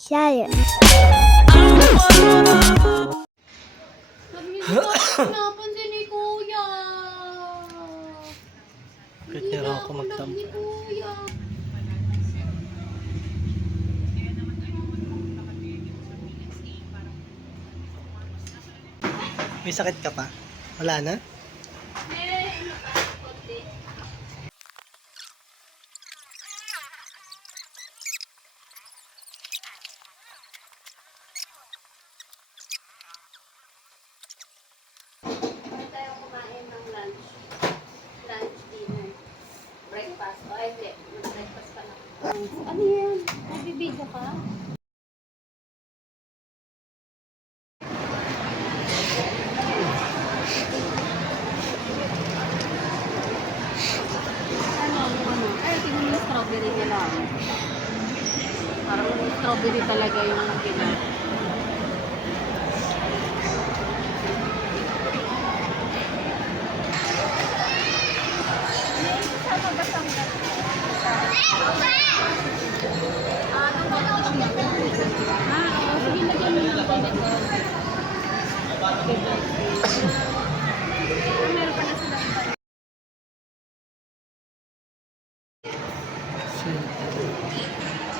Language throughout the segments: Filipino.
Share. Napansin ni Kuya. Bakit niya raw ako Ni magtampo? Kuya. May sakit ka pa? Wala na? Pwede tayo kumain ng lunch. Lunch, dinner. Breakfast. O, ay, hindi. Breakfast pa lang. Ano yan? Nagbibideo ka? Ano? Ay, tingnan mo yung strawberry nila. Parang strawberry talaga yung ginawa.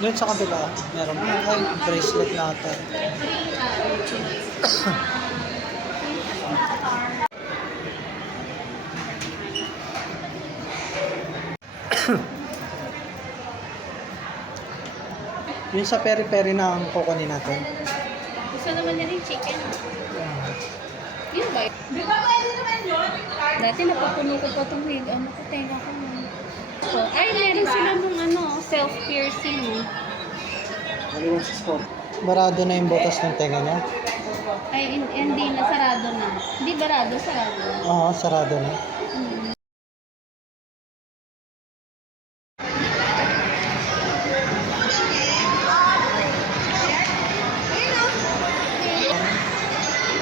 Doon sa kabila, meron pa. Ay, bracelet na ata. Yun sa peri-peri na ang kukunin natin. Gusto naman nila yung chicken. Yun ba? Di ba pwede naman yun? Dati napapuno ko pa itong wig. Ano ko, tenga ko mo. So, ay, meron sila nung self-piercing. Barado na yung butas ng tenga niya. Ay, hindi na, sarado na. Hindi barado, sarado. Oo, sarado na.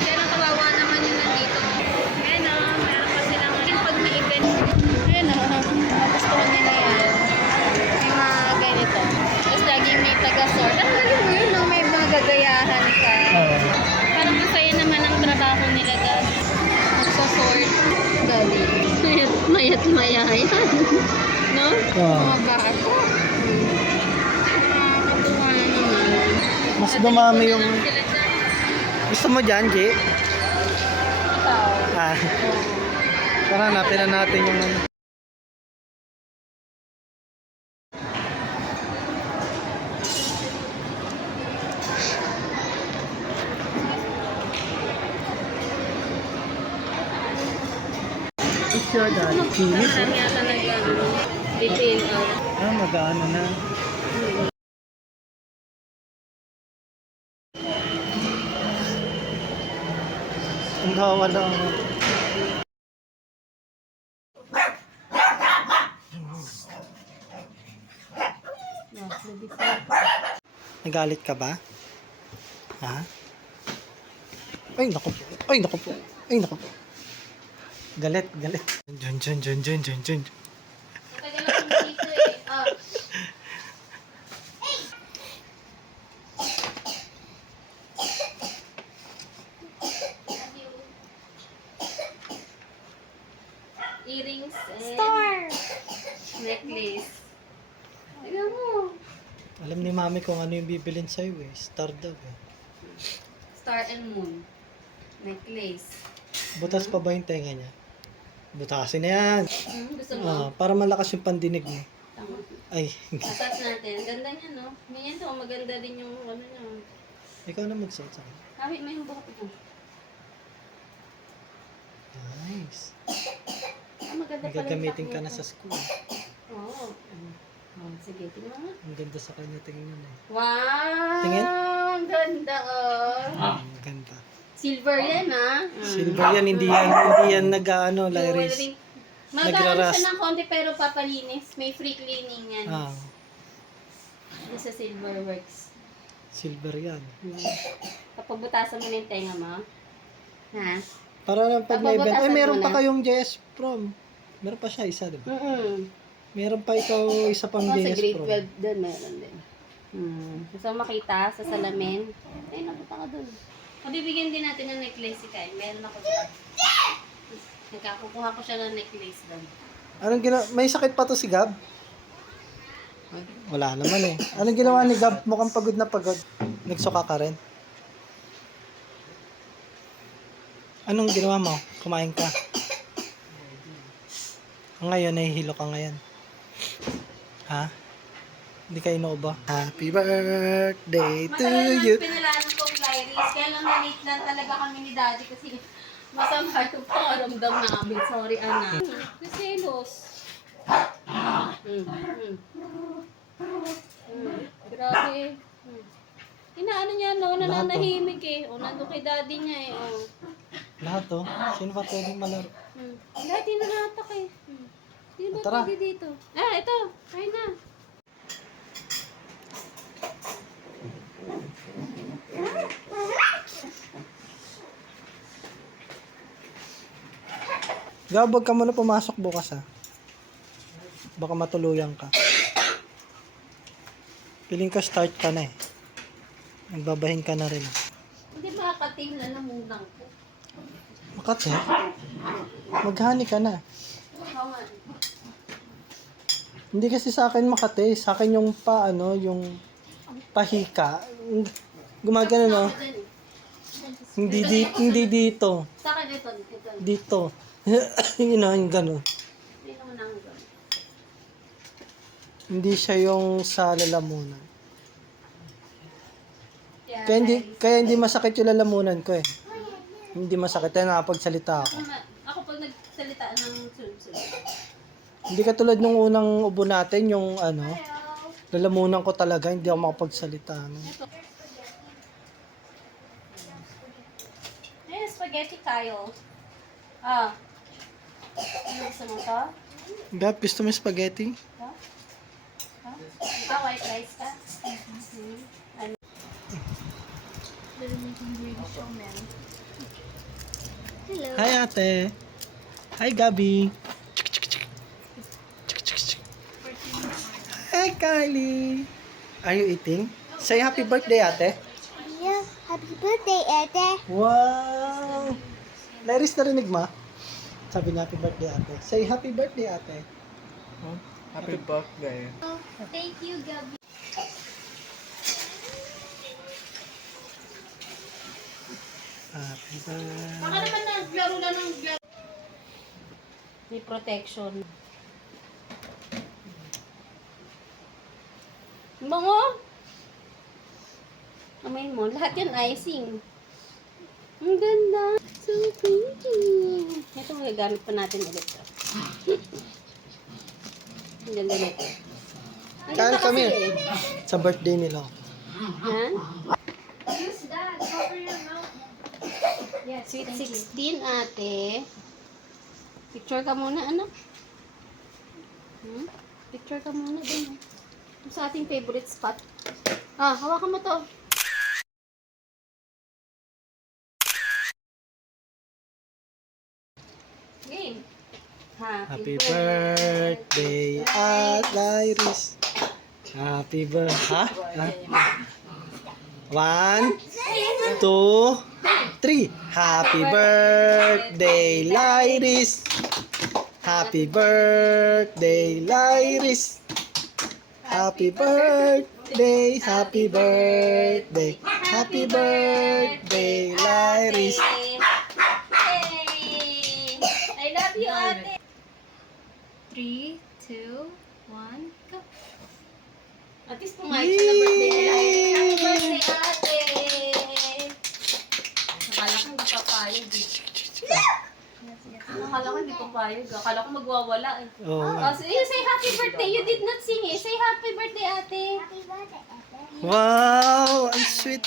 Pero kawawa naman yung nandito. Ayan o, meron pa silang pag may event. Ayan o, nagustuhan nila yan. May mga ganito. Tapos laging may taga-sort. Ang galing mo yun, no? May mga gagayahan ka. Oo. Parang masaya naman ang trabaho nila, guys. Magsasort. Galing. Mayat-maya yan. No? Oo. Mga bata. Nakakatuwa naman. Mas dumami yung... Sila dyan. Gusto mo dyan, G? Ikaw. Ah. Tara, natin na natin yung... It's your dad. Kinis, Saan nga talaga, detail out. Ah, mag-ano na. Ang gawa lang. Nagalit ka ba? Ha? Ay, naku po. Ay, naku po. Ay, naku po. Galit, galit. Jun, jun, jun, jun, jun, jun. Matagal akong dito eh. Oh. Earrings and necklace. Tignan mo. Alam ni mami kung ano yung bibilin sa'yo eh. Star daw eh. Star and moon. Necklace. Butas pa ba yung tenga niya? Butasin na yan. Gusto mo? Ah, para malakas yung pandinig mo. Tama. Ay, Attach natin. Ganda niya, no? Ganyan to. Maganda din yung ano niya. ikaw na magsuot sa akin. Hawit mo yung buhok mo. Nice. Ah, maganda May pala yung gagamitin ka sakit na mo. sa school. Oo. Oh, sige, tingnan mo. Ang ganda sa kanya tingnan eh. Wow! Tingin? Ang ganda, oh. Ang ganda. Silver yan, ah. Silver yan, hindi yan nag-ano, Lyris. Jewelry. Magkano Nagraras. siya ng konti pero papalinis. May free cleaning yan. Ah, Dito sa Silver Works. silver yan. Kapag butasan mo na yung tenga mo. Ha? Para lang pag may event. Ay, Bababatasan meron mo pa na. kayong JS Prom. Meron pa siya, isa, di ba? Mm-mm. Meron pa ikaw isa pang Oh, sa JS grade Prom. 12 doon meron din. Gusto mo makita sa salamin? Ay, napunta ka dun. Pabibigyan din natin ng necklace si Kyle. Meron ako dun. Nagkakukuha ko siya ng necklace dun. Anong may sakit pa to si Gab? Wala naman eh. Anong ginawa ni Gab? Mukhang pagod na pagod. Nagsuka ka rin. Anong ginawa mo? Kumain ka. Ngayon, nahihilo ka ngayon. Ha? Hindi kayo inuubo? Happy birthday to you. Matagal na pinalanan kong Lyris. Kaya lang na-late lang talaga kami ni Daddy kasi masama yung pangaramdam namin. Sorry, anak. Kaselos. Grabe. Inaano niya, no? Nananahimik eh. O, nandun kay Daddy niya eh. O. Lahat to? Sino ba pwedeng malaro? Lahat hinanapak eh. Sino ba Tara. pwede dito? Ah, ito. Ayun na. Gab, wag ka muna pumasok bukas ha. Baka matuluyan ka. Piling ka start ka na eh. Nagbabahin ka na rin. Hindi makakating na namunang ko. Makati. Maghani ka na. Kawan. Hindi kasi sa akin makati. Sa akin yung yung pahika. Gumagano no? Hindi dito. Sa akin ito. Dito. Yung gano'n. Hindi naman ang gano'n. Hindi siya yung sa lalamunan. Kaya hindi masakit yung lalamunan ko eh. Hindi masakit. Kaya nakapagsalita ako. Ako pag nagsalita ng sunod-sunod. Hindi katulad nung unang ubo natin, yung lalamunan ko talaga, hindi ako makapagsalita. Ayun, spaghetti tayo. Ah. Ano gusto mo to? Gab, gusto mo yung spaghetti? Ha? Ha? Ikaw, white rice ka? Ano? Hello. Hi ate. Hi Gabi. Hi Kylie. Are you eating? Say happy birthday ate. Yeah, happy birthday, Ate. Wow! Laris, narinig mo? Sabi niya, happy birthday ate. Say happy birthday ate. Huh? Happy birthday. Thank you, Gabi. Happy birthday. Baka naman naglaro lang ng glaro. May protection. Bango! Amayin mo. Lahat yan icing. Ang ganda. So pretty. Ito magagamit pa natin ulit. Ang ganda nito. Ang Kain ganda kami. kasi eh. Sa birthday nila. Ha? Sweet 16, ate. Picture ka muna, anak. Picture ka muna din. Sa ating favorite spot. Ah, hawakan mo to. Game. Happy birthday at Iris. Happy birthday. Ha? 1, 2, 3. Happy birthday, Lyris. Happy birthday, Lyris. Happy birthday, happy birthday, happy birthday, Lyris. Yay! I love you, ate. 3, 2, 1, go. At least pumayag siya na birthday nila. Happy birthday, ate! Akala ko hindi papayag eh. Akala ko hindi papayag. Akala ko magwawala eh. Oh, Oh, so you say happy birthday. You did not sing eh. Say happy birthday, ate. Happy birthday, Ate. wow, ang sweet.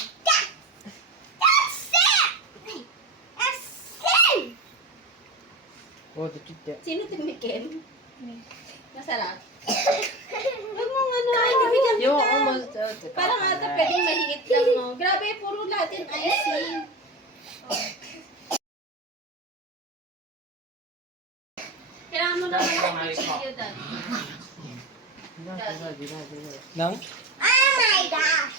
Oh, the chicken. Sino tumikim? Masarap. Huwag mong ano. Bibigyan kita. Yung almost Parang ata pwedeng maliit lang, no? Grabe, puro lahat yung icing. Kailangan mo naman ng video, Dad. Nang? Oh my gosh.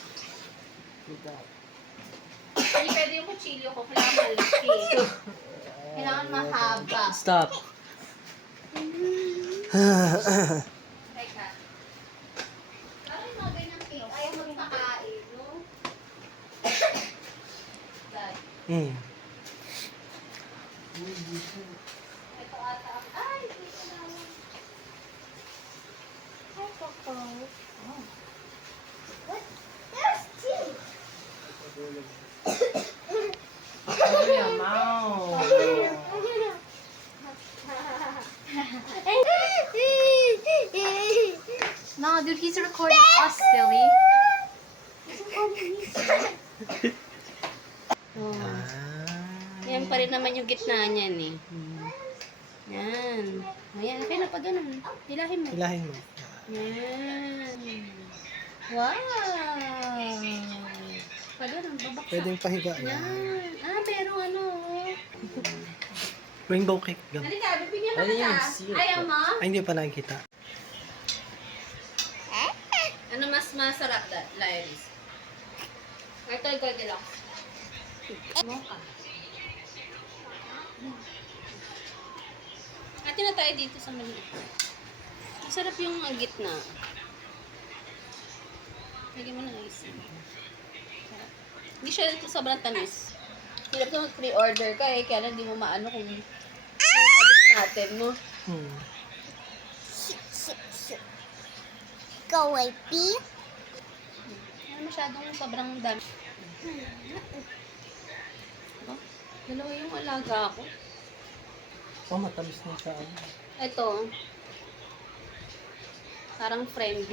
Hindi pwede yung kutsilyo ko. Kailangan malaki. Kailangan mahaba. Stop. Teka. Parang yung mga ganyang cake, ayaw magpakain, no? Dad, Hmm. ito ata ang... Ay, dito na lang. Hi, Coco. What? There's two. Your mouth. No, dude, he's recording us, silly. Oh. Yan pa rin naman yung gitna niyan eh. Yan. Ayan, okay na pa ganun. Hilahin mo. Hilahin mo. Yan. Wow. Pa ganun, babaksak. Pwedeng pahiga. Yan. Yan. Ah, merong ano. Rainbow cake. Gam. Halika, bibigyan ka Ano yan? kita. Syrup. Ayaw mo? Ay, hindi pa nakikita. Ano mas masarap, Lyris? Ito, Goldilocks. Mocha. Ate na tayo dito sa maliit. Masarap yung gitna. Lagyan mo na ice. Hindi siya sobrang tamis. Hirap na mag-pre-order ka eh, kaya lang hindi mo maano kung yung alis natin mo. Hmm. Go away, B. Ano masyadong sobrang dami. Oh, dalawa yung alaga ko. Oh, matamis na siya. Ito. Parang friend.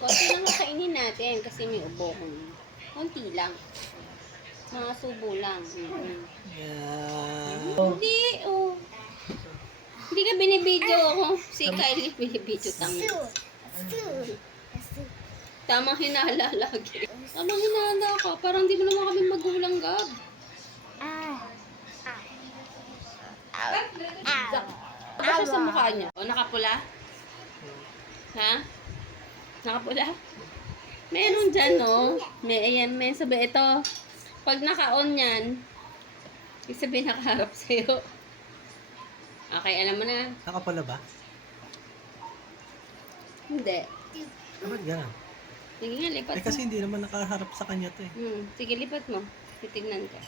Konti lang ang kainin natin kasi may ubo ko. Konti lang. Mga subo lang. Yeah. Hindi, oh. Hindi ka binibidyo ako. Si Kylie binibidyo tama. Two. Tamang hinala lagi. Tamang hinala ka. Parang di mo naman kami magulang, Gab. Ano siya sa mukha niya? O, nakapula? Ha? Nakapula? Meron dyan, no? May sabi, ito. Pag naka-on yan, ibig sabihin nakaharap sa'yo. Okay, alam mo na. Nakapala ba? Hindi. Dapat gano'n. Sige nga, lipat Eh mo. kasi hindi naman nakaharap sa kanya to eh. Sige, lipat mo. Titignan ka.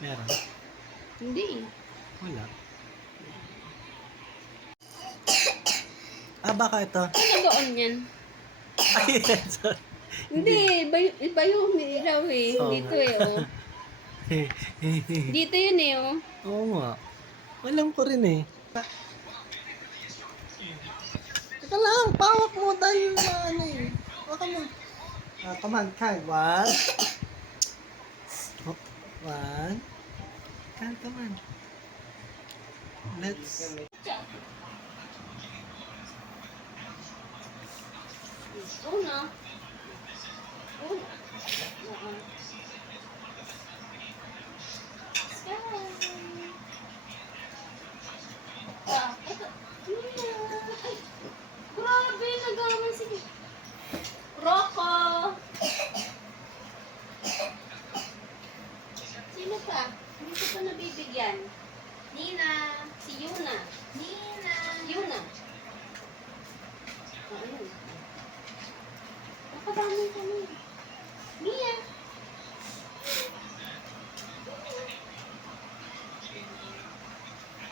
Meron. Hindi. Wala. Ah, baka ito. Ano doon yan? Ay, sorry. Hindi, iba yung ilaw eh. Oo Dito nga. eh, oh. Dito yun eh, oh. Oo nga. Alam ko rin eh. Teka lang, pawak mo dahil ano eh. Baka mo. Come on, Kyle. One. Oh, one. Kyle, come on. Let's. Una. Una. Ito. Ay, grabe, nagaman. Sige. Rocco! Sino pa? Hindi ko pa nabibigyan. Nina. Si Yuna. Nina. Yuna. Oh, ayun. Nakadami kami. Mia.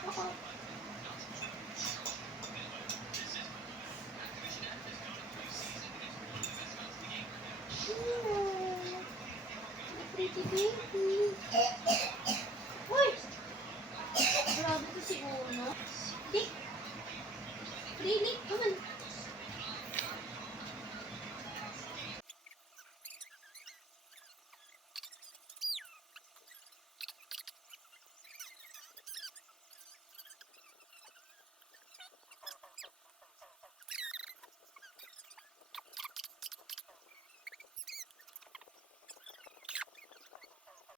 Ako. Pretty baby.